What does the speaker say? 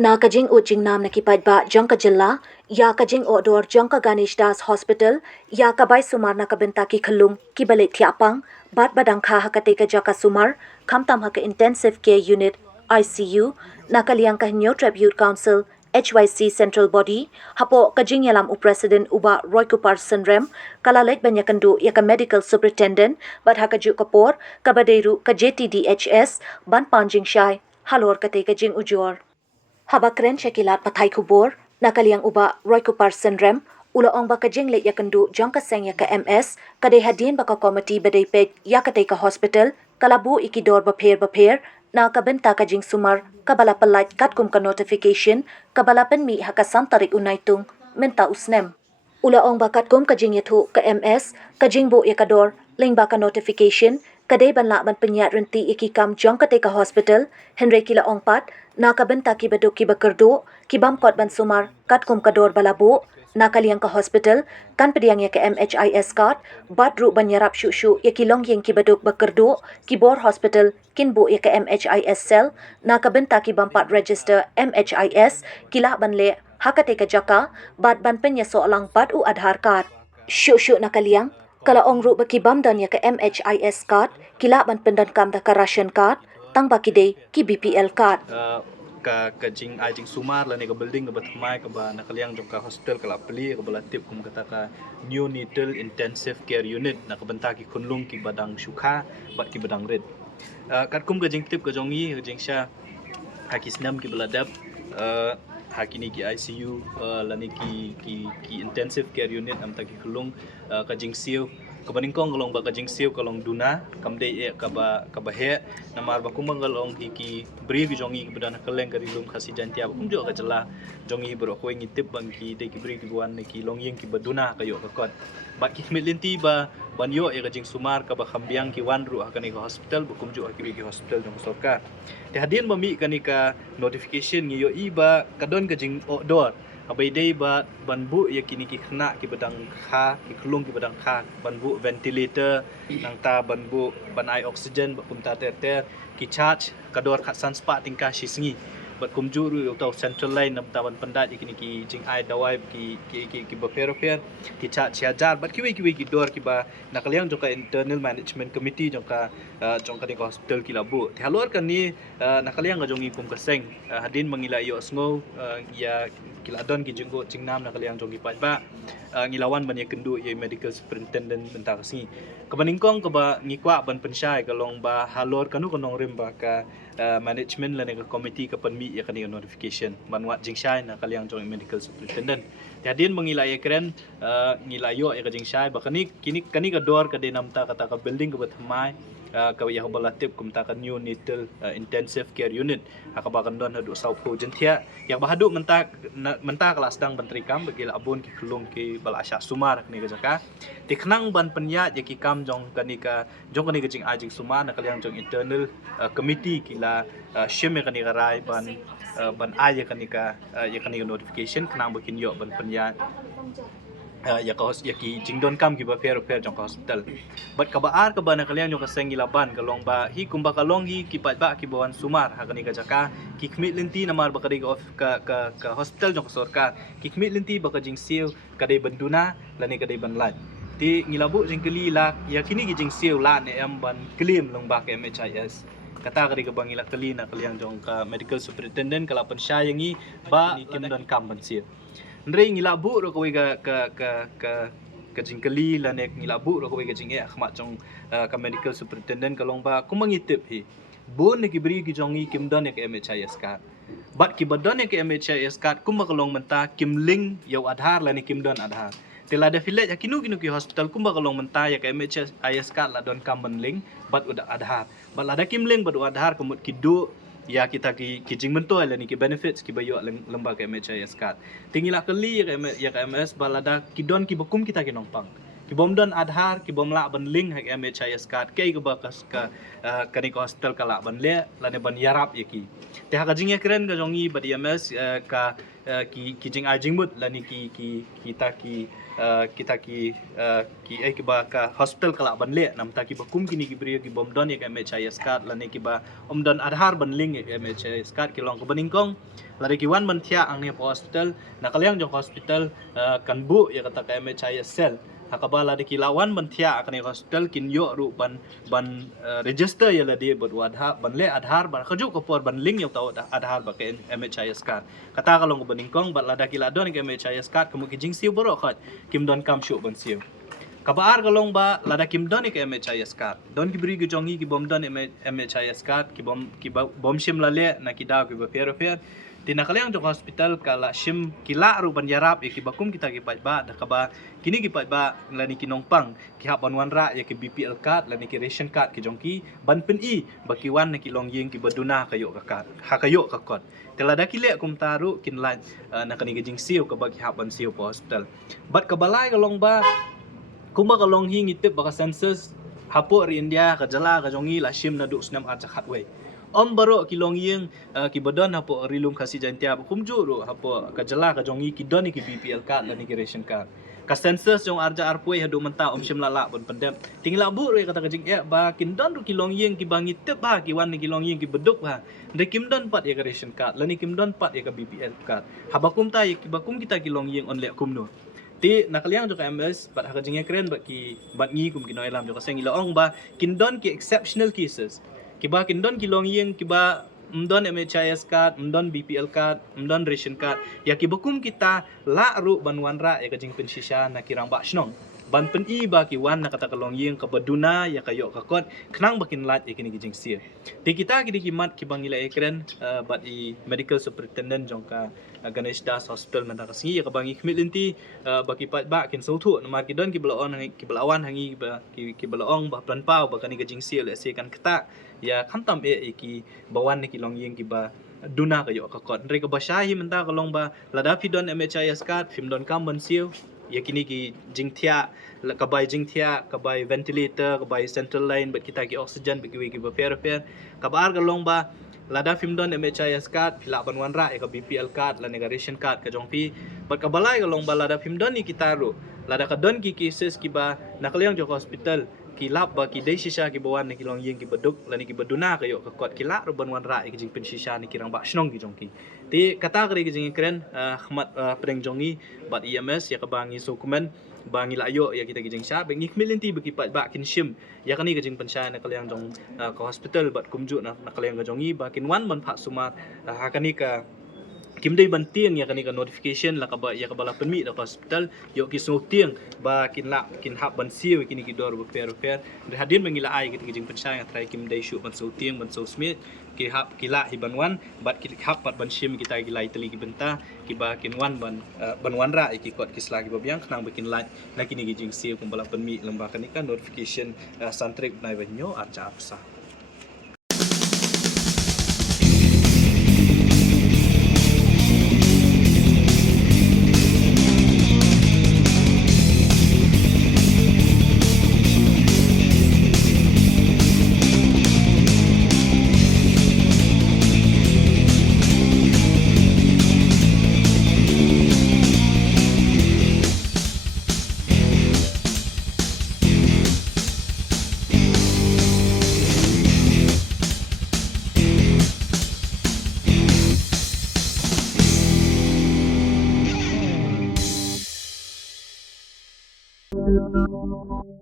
Na kajing ujing nam nakipat ba jangka jilla ya kajing odor jangka Ganesh Das Hospital ya kabai sumar na kabenta ki khalung ki balik thiapang bat badang kha hakate ka jaka sumar khamtam haka intensive care unit ICU na kaliang kahnyo tribute council HYC Central Body hapo kajing yalam president uba Roy Kupar Sanrem kalalek banyakandu ya ka medical superintendent bat hakaju kapor kabaderu ka JTDHS ban panjing shai halor kate kajing ujor Habakren Shakilat Pathai Kubor, Nakaliang Uba Roy Kupar Sanrem, Ula Ong Baka Jingle Yakandu Jangka Seng Yaka MS, Kade Hadin Baka Komati Badai Peg Yakateka Hospital, Kalabu Ikidor Baper, Na Kabenta Kajing Sumar, Kabala Palit Katkum Ka Notification, Kabala Penmi Haka Santarik Unaitung, Menta Usnem. Ula Ong Bakat Kum Kajing Yatu Ka MS, Kajing Bo Yakador, Ling Baka Notification, Kade Banla Ban Penyat Renti Ikikam Jangkateka Hospital, Henry Kila Ong Pat, Na kabenta ki baduk ki bakerdo, ki bamkot ban sumar, kat kum kador balabo, na kaliang ka hospital, kan pediang ya ke MHIS card, bat ru ban yarap syu ya ki longyeng ki baduk bakerdo, ki bor hospital, kin bu ya ke MHIS cell, na kabenta ki bampat register MHIS, kila ban le, hakate ka jaka, bat ban penya soalang bat u adhar card. Syu na kaliang, kala ong ru baki bamdan ya ke MHIS card, kila ban pendan kam da ka ration card, tang baki day ki BPL card. Ka jing ai jing sumar la ne ka building ka batmai ka ba na kaliang jong ka hospital ka la peli ka bala tip kum kata ka neonatal intensive care unit na ka benta ki khunlung ki badang sukha bat ki badang red kat kum ka jing tip ka jong yi ka jing sha hakisnam ki bala dab hakini ki ICU la ne ki intensive care unit am ta ki khulung ka jing siu kabaningkong kalong ba kajing siu kalong duna kamde e kaba he namar ba kumang kalong ki bri ki jongi ki badana kaleng kari lum khasi jantia kum jo ka jala jongi bro ko ngi tip bang ki de ki bri ki buan ne ki long yeng ki baduna kayo ka kot ba ki milinti ba ban yo e kajing sumar ka ba khambiang ki wan ru ka ni ka hospital bu kum jo ki hospital jong sorka te hadin ba mi ka ni ka notification ngi yo iba kadon kajing odor abai dei ba banbu ya kini ki khna ki badang kha ki khulung ki badang kha banbu ventilator nang ta banbu banai oxygen ba kumta ter ki charge kador khat sanspa tingka shisngi ba kumjuru utau central line nam ta ban pandat kini ki jing ai dawai ki baper ki charge jar ba ki ki dor ki ba nakaliang joka internal management committee joka ni hospital ki labu thalor kan ni nakaliang ga jongi kum kaseng hadin mangila yo sngo ya kiladon ki jenggo jingnam na kaliang jongi pat ba ngilawan ban kendu ye medical superintendent benta kasi kabaningkong ka ba ngikwa ban pensyai kalong ba halor kanu kanong rim ba ka management la ne committee ka panmi ya kani notification banwat jingshai na kaliang jongi medical superintendent tadin mangila ye kren ngilayo ya ka jingshai ba kani ka dor ka denamta kata ka building ka batmai ka ya balatip kumta ka neonatal intensive care unit akabakan don hadu sau pho jentia yang bahadu menta kelas dang menteri kam bagila abun ki khulung ki balasya sumar ni ka jaka tiknang ban penya je ki kam jong kani ka jing ajing sumar na kaliang jong internal committee kila shime kani ka rai ban aja kani ka ya kani notification knang bakin yo ban penya ya ki jingdon kam ki ba fair jong hospital bat ka baar ka ba na kalian yo ka sengi laban kalong ba hi kumba kalong hi ki pat ba ki bawan sumar ha kani ka jaka ki khmit linti namar ba ka hospital jong sorka ki khmit linti ba ka jing siu ka dei banduna la ni ka dei ban lai ti ngilabu jing keli la ya kini ki jing siu la ne am ban klim long ba ka MHIS kata ka ka bangila kali na kaliang jong ka medical superintendent kala pen syayangi ba kim don kam ban siu Ndre ngilabu ro kowe ka jingkeli la nek ngilabu ro kowe ka jinge khmat jong ka medical superintendent kalong ba kumangitip hi bon ne kibri ki jongi kimdon ek MHIS card bat ki badon ek MHIS card kumakalong menta kimling yau adhar la ne kimdon adhar tela da filet yakinu ki hospital kumba kalong menta ya ka MHIS card la don kamben ling bat udah adhar bat la da kimling bat adhar kumut kidu ya kita ki jing mentoi la ni ki benefits ki bayo lembaga MHIS card tingila keli ya ka MS balada ki don ki bakum kita ki nongpang ki bom don adhar ki bom la ban link ha MHIS card ke ba ka kani ko hospital kala ban le la ne ban yarap ya ki te ha ka jing ya keren ka jongi ba MS ka ki jing ajing mut la ni kita ki kita ki ba ka hospital kala banle nam ta ki bakum kini ki bri ki bomdon ya MHIS card lani ki ba omdon adhar banling ya MHIS card ki long ko baningkong lari ki wan man thia ang ne hospital nakaliang jong hospital kan bu ya kata ka MHIS cell hakabala di kilawan bantia akan hospital kin yo ru ban register ya ladi buat wadha banle adhar ban khaju ko por ban link yo tau adhar ba ke MHIS card kata kalau ko baningkong bat lada kila don ke MHIS card kamu ki jing siu boro khat kim don kam shu ban siu kabar galong ba lada kim don ke MHIS card don ki bri gi jongi ki bom don MHIS card ki bom shim lale na ki da ki ba fer tinakaliang jong hospital kala shim kila ru ban yarap ki bakum kita ki ba da kaba kini ki ba lani ki nongpang ki hap ban wan ra ya ki BPL card lani ki ration card ki jongki ban pen i baki wan ki long yeng ki baduna kayo ka card ha kayo ka kod telada ki le kum taru kin lan na kani ki jing siu ka baki hap ban siu po hospital bat kabalai ka long ba kumba ka long hing itip baka census hapo ri India ka jala ka jongi la shim na du snam a jakhat we om baro kilong yeng ki badon hapo rilum khasi jantia kumju ro hapo ka jala ka jongi ki doni ki BPL card dan ki ration card ka census jong arja arpoi hadu menta om shim lala bon pendem tingla bu ro kata ka jing ya ba kin don ro kilong yeng ki bangi te ba ki wan ni kilong yeng ki beduk ba de kim don pat ya ka ration card lani kim don pat ya ka BPL card habakum ta ki bakum kita kilong yeng on le kum no ti nakaliang jo ka MS pat ha ka jing kren ba ki bat ngi kum kinoi lam jo ka seng ilaong ba kin don ki exceptional cases kiba kindon kilong yeng kiba mdon MHIS card mdon BPL card mdon ration card ya kibakum kita la ru banwan ra ya kajing pensisya na kirang ba shnong ban pen i ba ki wan na kata kalong yeng ka baduna ya kayo ka kot knang bakin lat ya kini gijing sir ti kita kidi kimat kibang ila ekren bat i medical superintendent jong ka Ganesh Das Hospital manda kasingi ya kabang ikmit linti baki pat ba kin sautu na ki don ki belawan hangi ba ki belaong ba plan pau ba kani gijing sir le se kan kata ya khantam ki bawan ni ki long yeng ki ba duna kayo ka kot re ka basyahi menta kalong ba lada pidon MHIS card film don kam ban siu ya kini ki jingthia kabai ventilator kabai central line bet kita ki oxygen bet ki ba fair kabar galong ba lada film don MHIS card la banwan ra ka BPL card la ration card ka jongpi bat kabalai galong ba lada film don ni kita ru lada ka don ki cases ki ba nakaliang jo hospital kilap ba ki dei shisha ki bawan ni kilong yeng ki beduk lani ki beduna kayo ka kot kila ru banwan ra ki jing pen shisha ni kirang ba shnong ki jongki ti kata kri ki jing kren khmat preng jongi bat EMS ya ka bangi dokumen bangi layo ya kita ki jing sha bengi kmilinti beki pat ba kin shim ya kani ki jing pen sha na kaliang jong ka hospital bat kumju na kaliang ga jongi ba kin wan ban pha suma ha kani ka kimdei bantiang ya kani ka notification la ka ba ya ka bala permit da hospital yo ki so tiang ba kin hab ban siu kini ki dor fair de hadin mengila ai ki jing pensai nga try kimdei shu ban so tiang ban so smith ki hab kila hiban wan bat ki hab pat ban shim kita gilai teli ki benta ki ba kin wan ban wan ra ki kot ki slagi babiang knang bikin light na kini ki jing siu kum bala permit lembah kani kan notification santrik nai banyo arca apsa Thank you.